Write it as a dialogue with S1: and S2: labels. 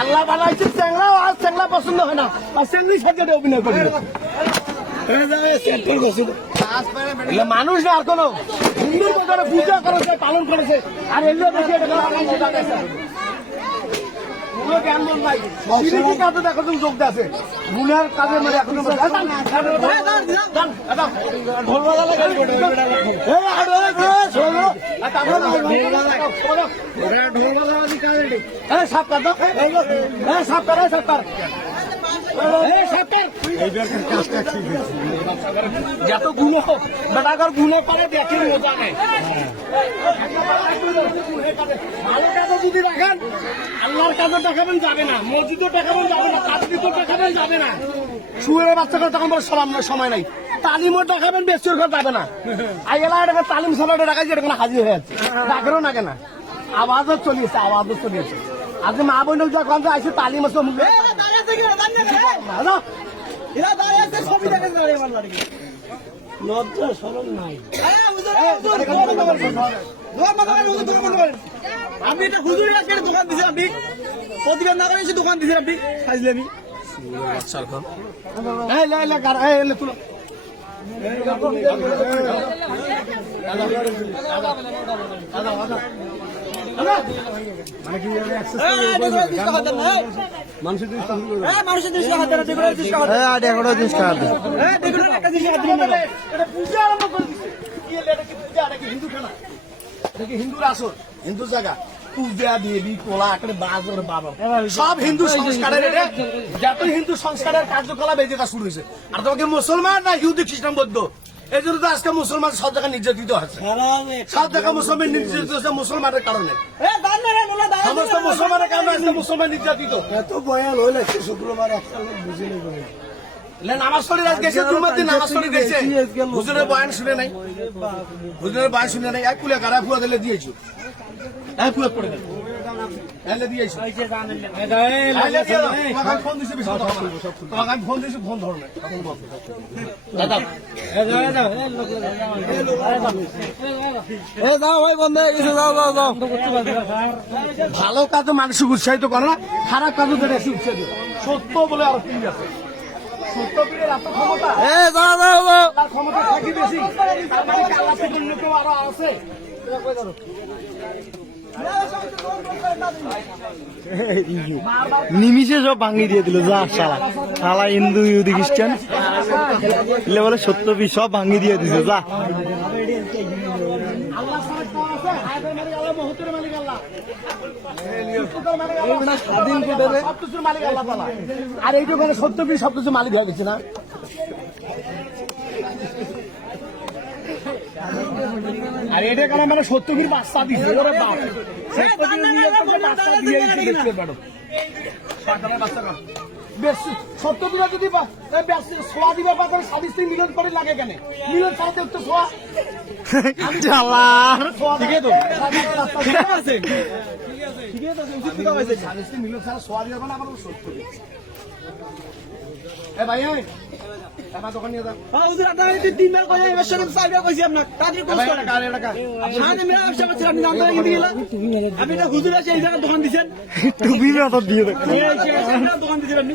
S1: আল্লাহ বানাইছে চ্যাংরা আর চ্যাংরা পছন্দ হয় না আর চ্যাংরি সাথে অভিনয় এগুলো মানুষ না, আর কোনো হিন্দুর ব্যাপারে পূজা করেছে পালন করেছে। আর এগুলো দেখে মানে বাজালে কাজ এই সাপ কাট সাপ দেখে যাবে না শুয়ে তখন সময় নাই। তালিমও দেখাবেন বেশি যাবে না। এটাকে তালিম দেখাইছে এটা কোনো হাজির হয়ে যাচ্ছে। ডাকেরও না। কেনা আওয়াজও চলিয়েছে আওয়াজও চলিয়েছে। আজকে মা বোন যা কম আইসে তালিম আছে লজ্জা সরম নাই
S2: আমি এটা হুজুর একটা দোকান দিছি আপনি প্রতিবাদ না করে দোকান দিছি আপনি
S1: কার এই লে তুলো হিন্দু হিন্দু জায়গা সব হিন্দু সংস্কারের যত হিন্দু সংস্কারের কার্যকলাপ এই যেটা শুরু হয়েছে আর তোমাকে মুসলমান না ইহুদি খ্রিস্টান বৌদ্ধ এই জন্য তো আজকে মুসলমান সব জায়গায় নির্যাতিত হচ্ছে সব জায়গায় মুসলমান নির্যাতিত হচ্ছে মুসলমানের কারণে। সমস্ত মুসলমানের কারণে আজকে মুসলমান নির্যাতিত।
S3: এত বয়াল হইলে শুক্রবার একটা লোক বুঝে নেবে
S1: হুজুরের বয়ান শুনে নাই। হুজুরের বয়ান শুনে নাই। এক কুলে কারা ফুয়া দিলে দিয়েছ। এক কুলে পড়ে গেল এলে দিয়েছ এলে দিয়ে তোমাকে ফোন দিছি বেশি কথা বলো। তোমাকে আমি ফোন দিছি ফোন ধরো না। তখন বলব। দাদা
S2: এ যাও। ভাই বন্ধ যাও যাও যাও।
S1: ভালো কাজে মানুষকে উৎসাহিত করে না খারাপ কাজও যেটা এসে উৎসাহিত সত্য বলে আর পীর আছে। সত্য পীরের এত ক্ষমতা?
S2: এ যাও যাও যাও।
S1: ক্ষমতা থাকি বেশি। তার মানে কি থেকে অন্য কেউ আরও আছে?
S3: নিমিশে সব ভাঙি দিয়ে দিল যা শালা। শালা হিন্দু ইহুদি খ্রিস্টান। এলে বলে সত্য বি সব ভাঙি দিয়ে দিছে যা।
S1: আর এইটুকু পীর সবকিছু মালিক হয়ে গেছে না? আর এটা কেন মানে সত্যবীর বাচ্চা দিছে ওরে বাপ। তোকে বাচ্চা দিয়ে দেখতে পারো বেশ সত্যবীরা যদি বা- এই ব্যস্ত সোয়া দিবে বা করে সাড়ে তিন মিলিয়ন করে লাগে কেন? মিলিয়ন ছাড়া দেখতে সোয়া। সোয়া ঠিক তো।
S2: ঠিক আছে।
S1: সাড়ে তিন মিলিয়ন ছাড়া সোয়া দিবে না আবার সত্যবীর এ ভাই
S2: আপনি গেলা আপনি দোকান দিছেন
S3: টুপি মতো দিয়ে দেখ।
S2: এই যে আপনার দোকান দিছেন আপনি